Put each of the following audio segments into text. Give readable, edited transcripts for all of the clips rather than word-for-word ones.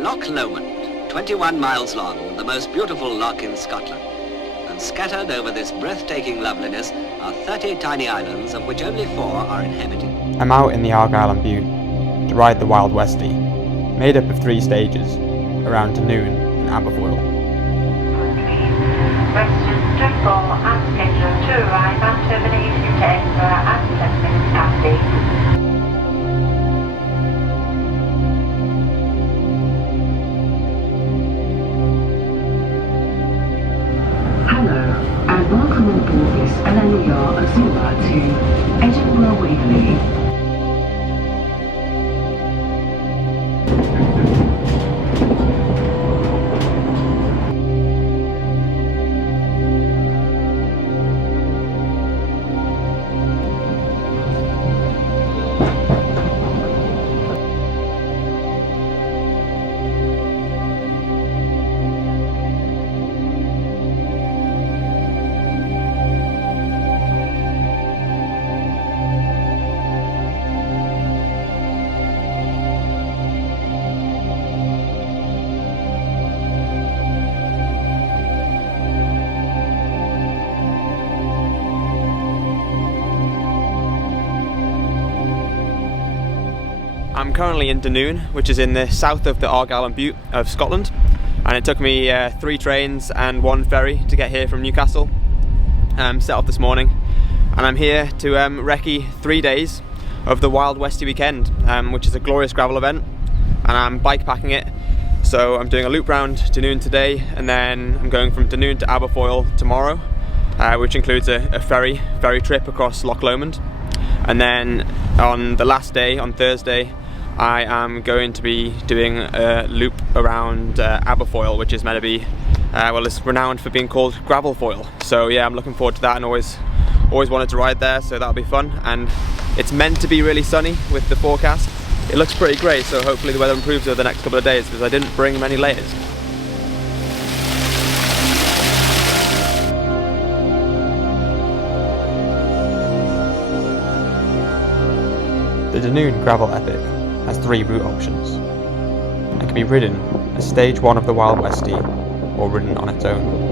Loch Lomond, 21 miles long, the most beautiful loch in Scotland. And scattered over this breathtaking loveliness are 30 tiny islands, of which only 4 are inhabited. I'm out in the Argyll and Bute to ride the Wild Westie, made up of 3 stages, around Dunoon and Aberfoyle. Western Triple and schedule to arrive at termination to Edinburgh at 10 minutes past 8. And welcome on board this LLER Azula to Edinburgh Waverley. I'm currently in Dunoon, which is in the south of the Argyll and Bute of Scotland, and it took me 3 trains and 1 ferry to get here from Newcastle. Set off this morning, and I'm here to recce 3 days of the Wild Westie weekend, which is a glorious gravel event, and I'm bike packing it. So I'm doing a loop round Dunoon today, and then I'm going from Dunoon to Aberfoyle tomorrow, which includes a ferry trip across Loch Lomond. And then on the last day, on Thursday, I am going to be doing a loop around Aberfoyle, which is meant to be, well, it's renowned for being called gravel foil. So yeah, I'm looking forward to that, and always wanted to ride there, so that'll be fun. And it's meant to be really sunny with the forecast. It looks pretty great, so hopefully the weather improves over the next couple of days, because I didn't bring many layers. The Dunoon Gravel Epic has 3 route options and can be ridden as stage 1 of the Wild Westie or ridden on its own.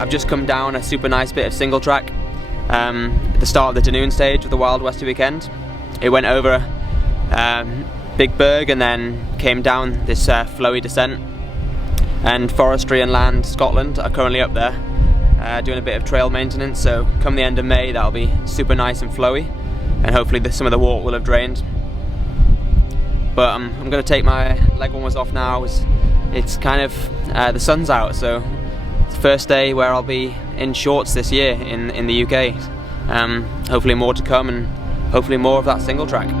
I've just come down a super nice bit of single track at the start of the Dunoon stage of the Wild Westie weekend. It went over Big Berg and then came down this flowy descent, and Forestry and Land Scotland are currently up there doing a bit of trail maintenance, so come the end of May that'll be super nice and flowy, and hopefully some of the water will have drained. But I'm going to take my leg warmers off now. It's kind of the sun's out, so first day where I'll be in shorts this year in the UK. Hopefully more to come, and hopefully more of that single track.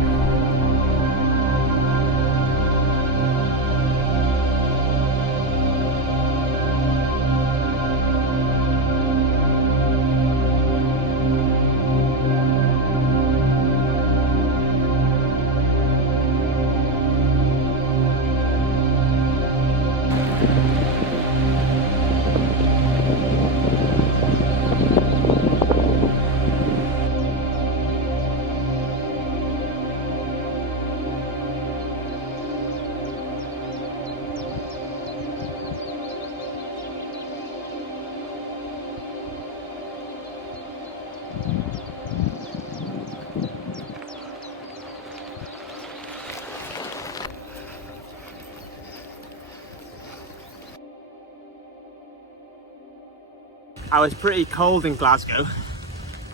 I was pretty cold in Glasgow.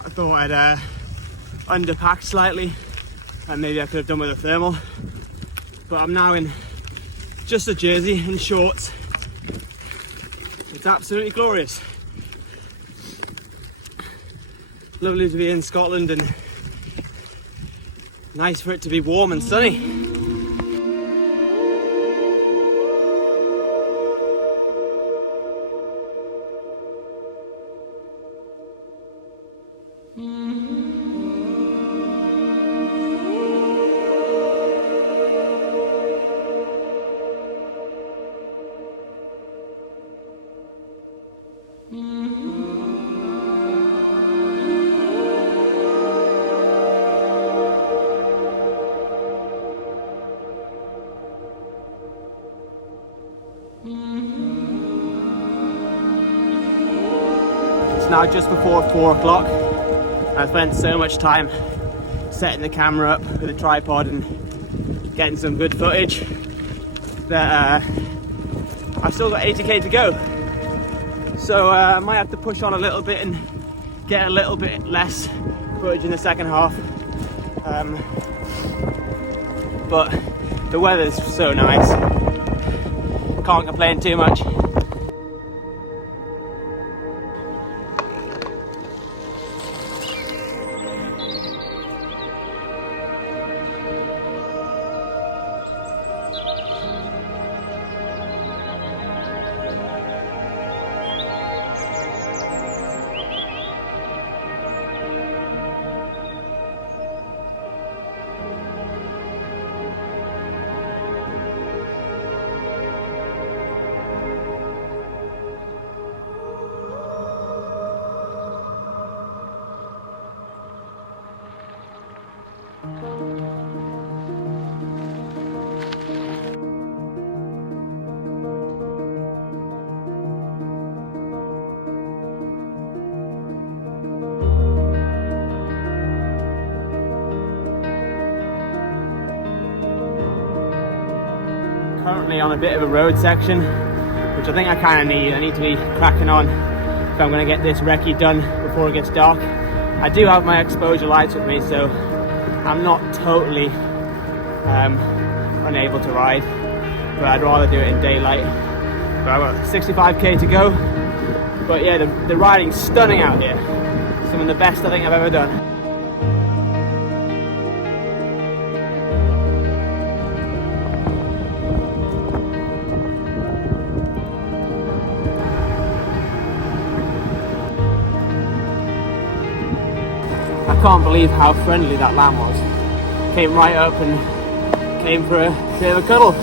I thought I'd underpacked slightly, and maybe I could have done with a thermal. But I'm now in just a jersey and shorts. It's absolutely glorious. Lovely to be in Scotland, and nice for it to be warm and sunny. now just before 4 o'clock. I spent so much time setting the camera up with a tripod and getting some good footage that I've still got 80k to go. So I might have to push on a little bit and get a little bit less footage in the second half. But the weather's so nice, can't complain too much. Currently on a bit of a road section, which I think I kind of need. I need to be cracking on if I'm going to get this recce done before it gets dark. I do have my exposure lights with me, so I'm not totally unable to ride, but I'd rather do it in daylight. But I've got 65k to go. But yeah, the riding's stunning out here. Some of the best I think I've ever done. I can't believe how friendly that lamb was. Came right up and came for a bit of a cuddle.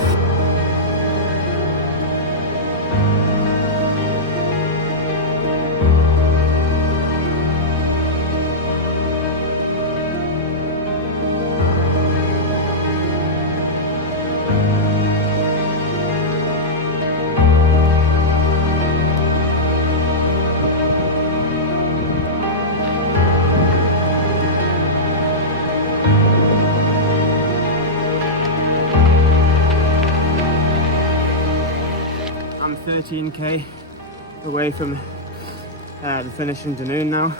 I'm 13k away from the finish in Dunoon now,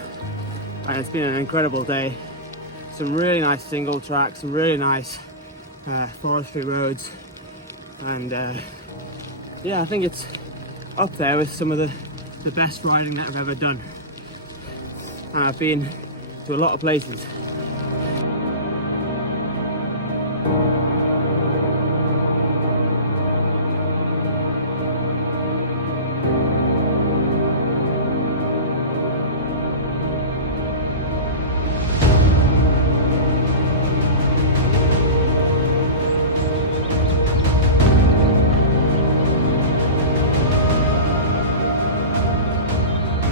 and it's been an incredible day. Some really nice single tracks, some really nice forestry roads, and yeah, I think it's up there with some of the best riding that I've ever done, and I've been to a lot of places.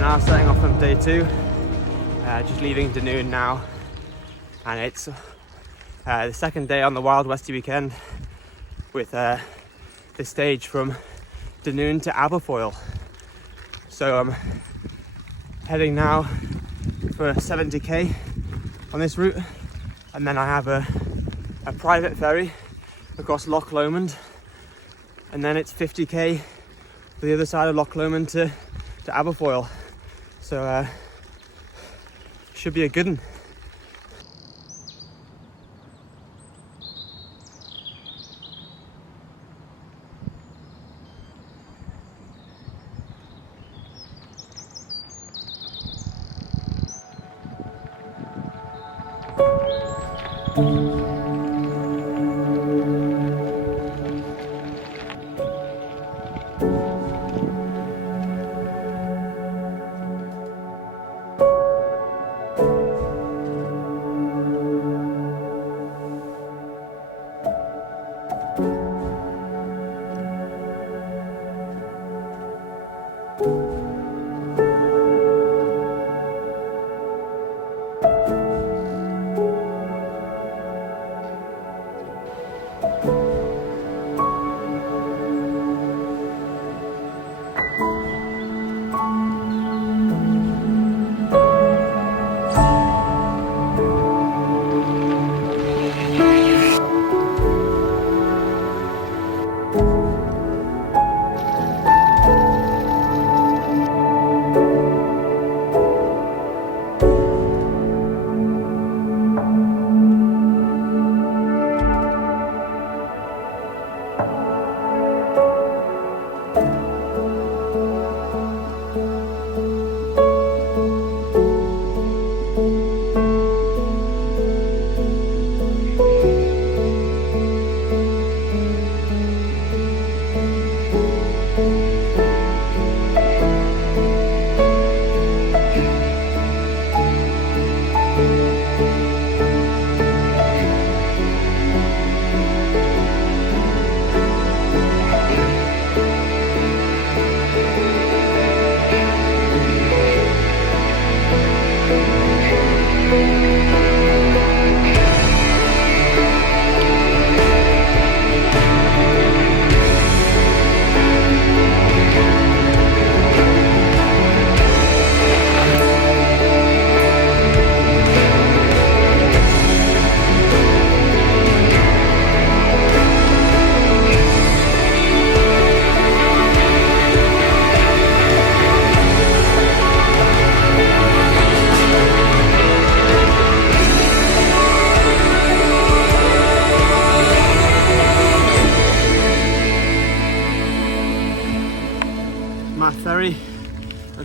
Now setting off from day 2, just leaving Dunoon now, and it's the second day on the Wild Westie weekend with the stage from Dunoon to Aberfoyle. So I'm heading now for 70k on this route, and then I have a private ferry across Loch Lomond, and then it's 50k to the other side of Loch Lomond to Aberfoyle. So should be a good one.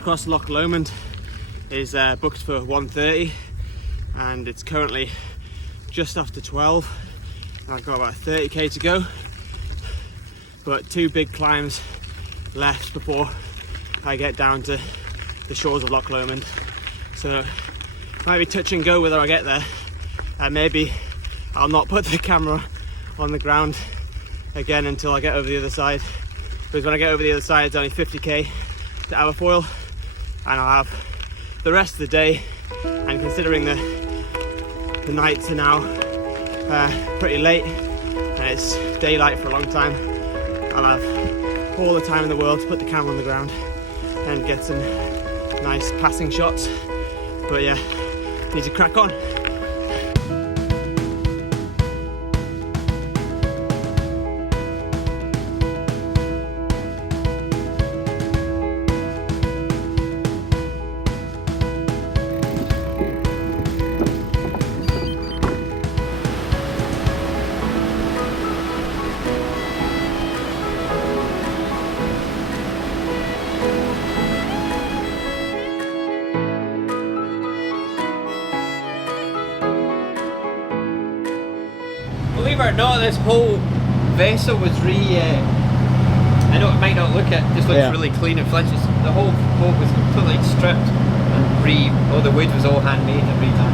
across Loch Lomond is booked for 1:30 and it's currently just after 12 and I've got about 30k to go, but 2 big climbs left before I get down to the shores of Loch Lomond, so it might be touch and go whether I get there, and maybe I'll not put the camera on the ground again until I get over the other side, because when I get over the other side it's only 50k to Aberfoyle and I'll have the rest of the day, and considering the nights are now pretty late and it's daylight for a long time, I'll have all the time in the world to put the camera on the ground and get some nice passing shots. But yeah, need to crack on. Believe it or not, this whole vessel was I know it might not look it, just looks really clean and fresh. The whole boat was completely stripped and all the wood was all handmade and redone.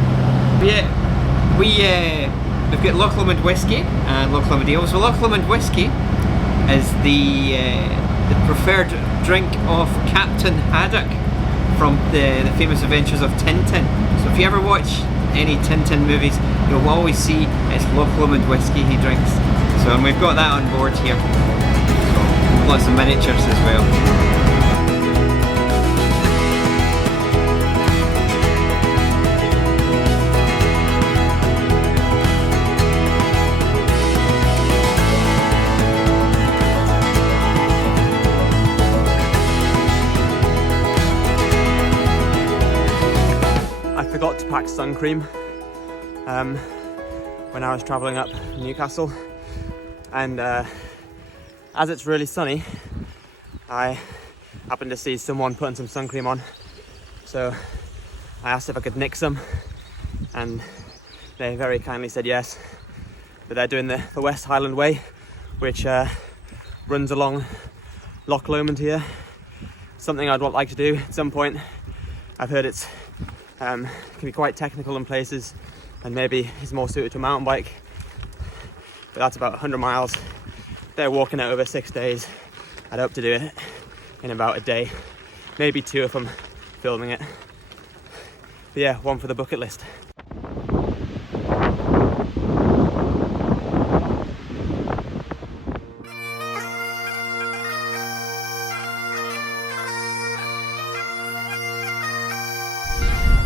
But yeah, we've got Loch Lomond Westie and Loch Lomond Ale. So Loch Lomond Westie is the preferred drink of Captain Haddock from the famous adventures of Tintin. So if you ever watch any Tintin movies, you'll always see it's Loch Lomond Westie he drinks. So, and we've got that on board here. So, lots of miniatures as well. I forgot to pack sun cream when I was travelling up Newcastle, and as it's really sunny I happened to see someone putting some sun cream on, so I asked if I could nick some and they very kindly said yes. But they're doing the West Highland Way, which runs along Loch Lomond here. Something I'd like to do at some point. I've heard it's can be quite technical in places and maybe is more suited to a mountain bike, but that's about 100 miles. They're walking it over 6 days. I'd hope to do it in about a day, maybe 2 if I'm filming it. But yeah, one for the bucket list.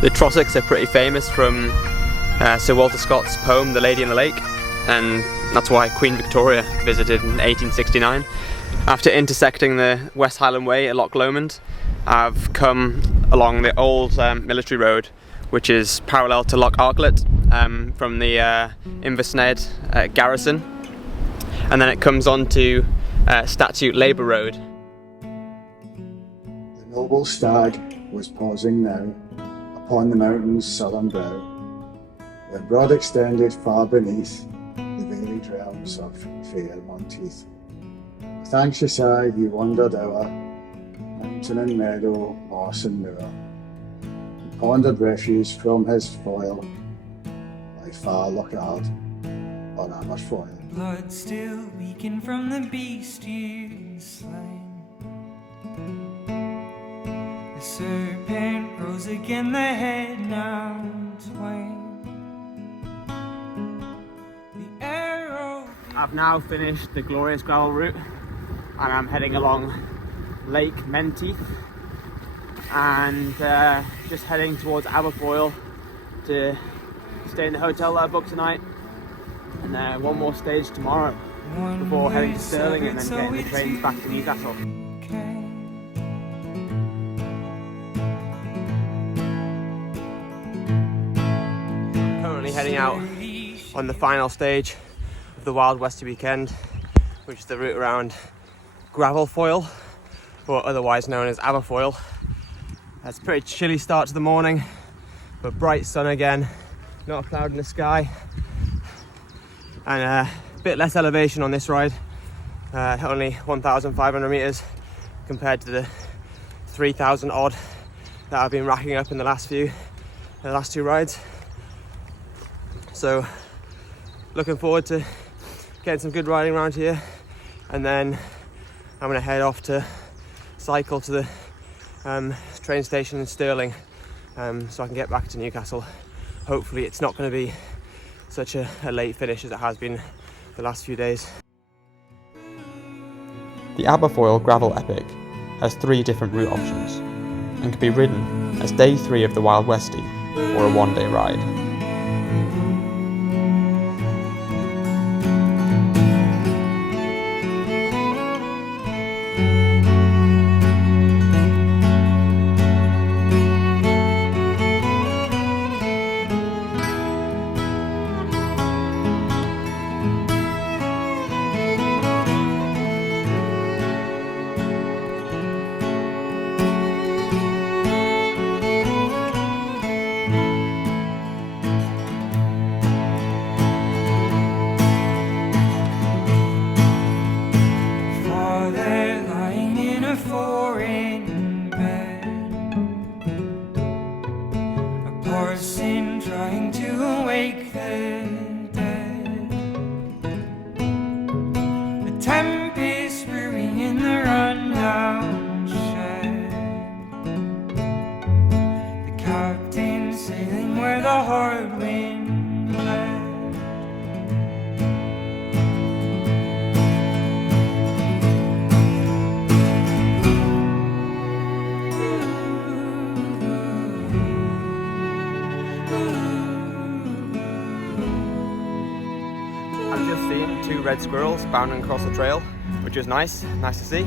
The Trossochs are pretty famous from Sir Walter Scott's poem The Lady in the Lake, and that's why Queen Victoria visited in 1869. After intersecting the West Highland Way at Loch Lomond, I've come along the old military road, which is parallel to Loch Arklet from the Inversned garrison, and then it comes on to Statute Labour Road. The noble stag was pausing now upon the mountain's southern brow, their broad extended far beneath the varied realms of fair Monteith. With anxious eye he wandered o'er mountain and meadow, moss and moor, and pondered refuge from his foil by far Loch Ard on Aberfoyle. Blood still leaking from the beast you slain. The serpent rose again, the head now twain. The arrow. I've now finished the glorious gravel route and I'm heading along Lake Menteith and just heading towards Aberfoyle to stay in the hotel that I booked tonight, and one more stage tomorrow before heading to Stirling and then getting the trains back to Newcastle. Currently heading out on the final stage of the Wild Westie weekend, which is the route around Gravelfoyle, or otherwise known as Aberfoyle. That's a pretty chilly start to the morning, but bright sun again, not a cloud in the sky, and a bit less elevation on this ride, only 1,500 meters compared to the 3,000 odd that I've been racking up in the last two rides. So looking forward to getting some good riding around here, and then I'm going to head off to cycle to the train station in Stirling, so I can get back to Newcastle. Hopefully it's not going to be such a late finish as it has been the last few days. The Aberfoyle Gravel Epic has 3 different route options and can be ridden as day 3 of the Wild Westie or a one-day ride. Trying to awake the dead. The tempest brewing in the rundown shed. The captain sailing where the hard wind led. I've just seen 2 red squirrels bounding across the trail, which was nice to see.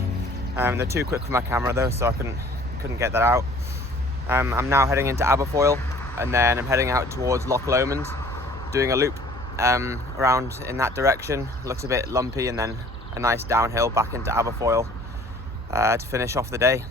They're too quick for my camera though, so I couldn't get that out. I'm now heading into Aberfoyle, and then I'm heading out towards Loch Lomond, doing a loop around in that direction. Looks a bit lumpy, and then a nice downhill back into Aberfoyle to finish off the day.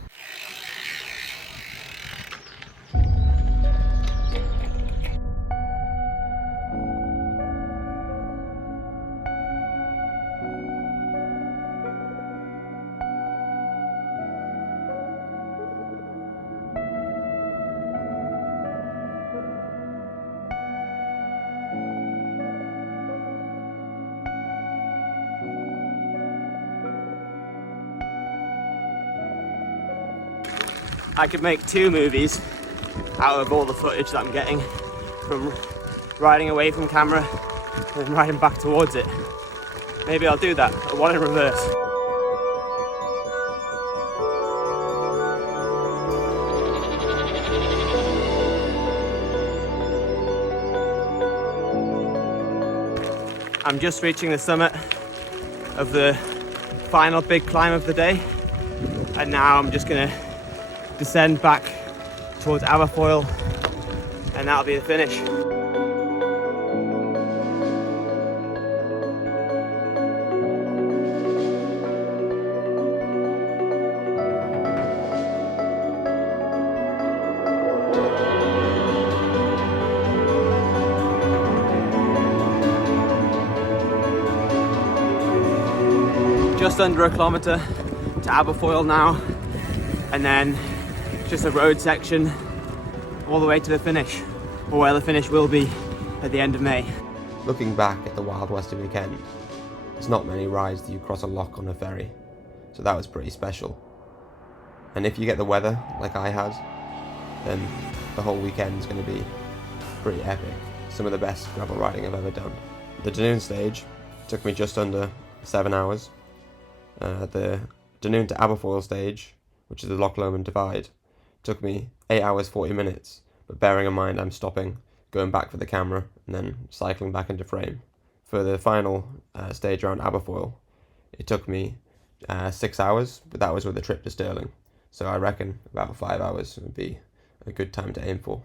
I could make 2 movies out of all the footage that I'm getting from riding away from camera and riding back towards it. Maybe I'll do that, one in reverse. I'm just reaching the summit of the final big climb of the day, and now I'm just gonna descend back towards Aberfoyle, and that'll be the finish. Just under a kilometre to Aberfoyle now, and then just a road section all the way to the finish, or where the finish will be at the end of May. Looking back at the Wild Westie weekend, there's not many rides that you cross a loch on a ferry, so that was pretty special. And if you get the weather like I had, then the whole weekend is going to be pretty epic. Some of the best gravel riding I've ever done. The Dunoon stage took me just under 7 hours. The Dunoon to Aberfoyle stage, which is the Loch Lomond divide, took me 8 hours 40 minutes, but bearing in mind I'm stopping, going back for the camera, and then cycling back into frame. For the final stage around Aberfoyle, it took me 6 hours, but that was with a trip to Stirling, so I reckon about 5 hours would be a good time to aim for.